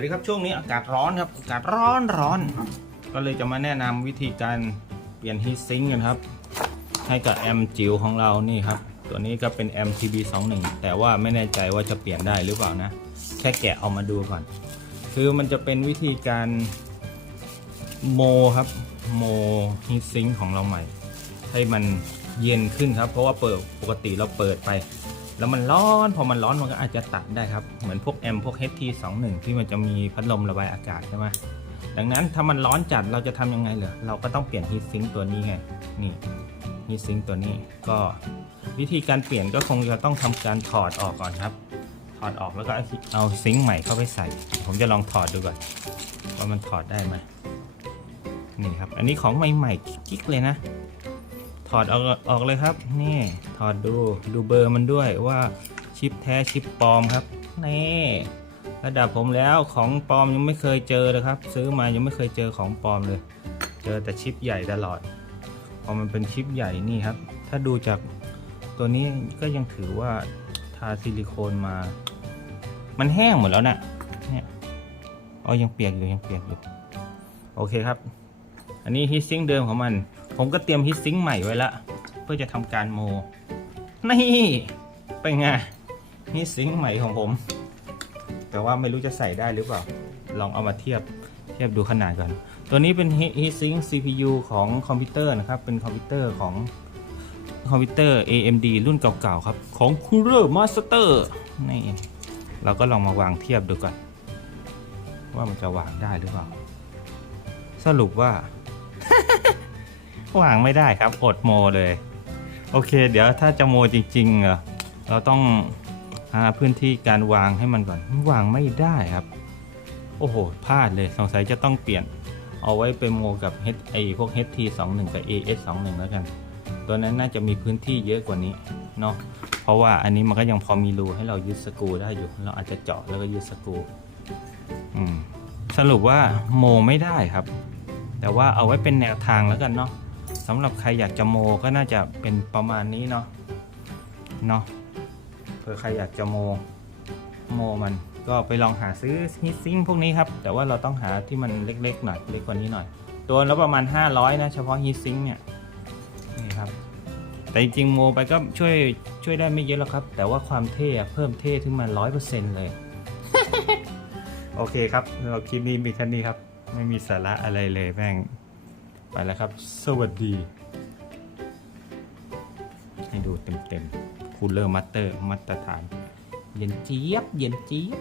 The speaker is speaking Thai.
วัสดีครับช่วงนี้อากาศร้อนครับอากาศร้อนร้อนก็เลยจะมาแนะนำวิธีการเปลี่ยนฮีทซิงกันครับ ให้กับแอมจิ๋วของเรานี่ครับ ตัวนี้ก็เป็น MTB21 แต่ว่าไม่แน่ใจว่าจะเปลี่ยนได้หรือเปล่านะ แค่แกะเอามาดูก่อน คือมันจะเป็นวิธีการโมครับโมฮีทซิงของเราใหม่ ให้มันเย็นขึ้นครับ เพราะว่าเปิดปกติเราเปิดไป แล้วมันร้อนพอมันร้อนมันก็อาจจะตัดได้ครับ เหมือนพวกแอมพวก HT21 ที่มันจะมีพัดลมระบายอากาศใช่ไหมดังนั้นถ้ามันร้อนจัดเราจะทำยังไงเหรอเราก็ต้องเปลี่ยนฮีทซิงตัวนี้ไงนี่ฮีทซิงตัวนี้ก็วิธีการเปลี่ยนก็คงจะต้องทำการถอดออกก่อนครับ ถอดออกแล้วก็เอาซิงใหม่เข้าไปใส่ ผมจะลองถอดดูก่อนว่ามันถอดได้ไหมนี่ครับ อันนี้ของใหม่ๆกิ๊กเลยนะ ถอดออกออกเลยครับ นี่ถอดดูดูเบอร์มันด้วยว่าชิปแท้ชิปปลอมครับนี่ระดับผมแล้วของปลอมยังไม่เคยเจอเลยครับ ซื้อมายังไม่เคยเจอของปลอมเลย เจอแต่ชิปใหญ่ตลอดพอมันเป็นชิปใหญ่นี่ครับ ถ้าดูจากตัวนี้ก็ยังถือว่าทาซิลิโคนมา มันแห้งหมดแล้วนะเนี่ยอ๋อยังเปียกอยู่ยังเปียกอยู่โอเคครับ อันนี้ฮีทซิงค์เดิมของมัน ผมก็เตรียมฮีทซิงค์ใหม่ไว้ละเพื่อจะทำการโมนี่เป็นไงฮีทซิงค์ใหม่ของผม แต่ว่าไม่รู้จะใส่ได้หรือเปล่า ลองเอามาเทียบเทียบดูขนาดก่อน ตัวนี้เป็นฮีทซิงค์ CPU ของคอมพิวเตอร์นะครับ เป็นคอมพิวเตอร์ของคอมพิวเตอร์ AMD รุ่นเก่าๆครับ ของ Cooler Master นี่เราก็ลองมาวางเทียบดูก่อน ว่ามันจะวางได้หรือเปล่า สรุปว่า วางไม่ได้ครับอดโมเลย โอเค เดี๋ยวถ้าจะโมจริงๆเราต้องหาพื้นที่การวางให้มันก่อนวางไม่ได้ครับ โอ้โหพลาดเลยสงสัยจะต้องเปลี่ยนเอาไว้ไปโมกับ H ไอพวก HT21 กับ AS21 แล้วกัน ตัวนั้นน่าจะมีพื้นที่เยอะกว่านี้เนาะเพราะว่าอันนี้มันก็ยังพอมีรูให้เรายึดสกูได้อยู่ เราอาจจะเจาะแล้วก็ยึดสกูอืมสรุปว่าโมไม่ได้ครับ แต่ว่าเอาไว้เป็นแนวทางแล้วกันเนาะ สำหรับใครอยากจะโมก็น่าจะเป็นประมาณนี้เนาะเนาะเผื่อใครอยากจะโมโมมันก็ไปลองหาซื้อฮิตซิงพวกนี้ครับ แต่ว่าเราต้องหาที่มันเล็กๆหน่อยเล็กกว่านี้หน่อย ตัวละประมาณ 500 นะ เฉพาะฮิตซิงเนี่ยนี่ครับ แต่จริงๆโมไปก็ช่วยช่วยได้ไม่เยอะหรอกครับ แต่ว่าความเท่อะเพิ่มเท่ขึ้นมา 100%เลย โอเคครับเราคลิปนี้มีแค่นี้ครับ ไม่มีสาระอะไรเลยแม่ง ไปแล้วครับ สวัสดี ให้ดูเต็มๆคูลเลอร์มัตเตอร์มาตรฐาน เย็นเจี๊ยบ เย็นเจี๊ยบ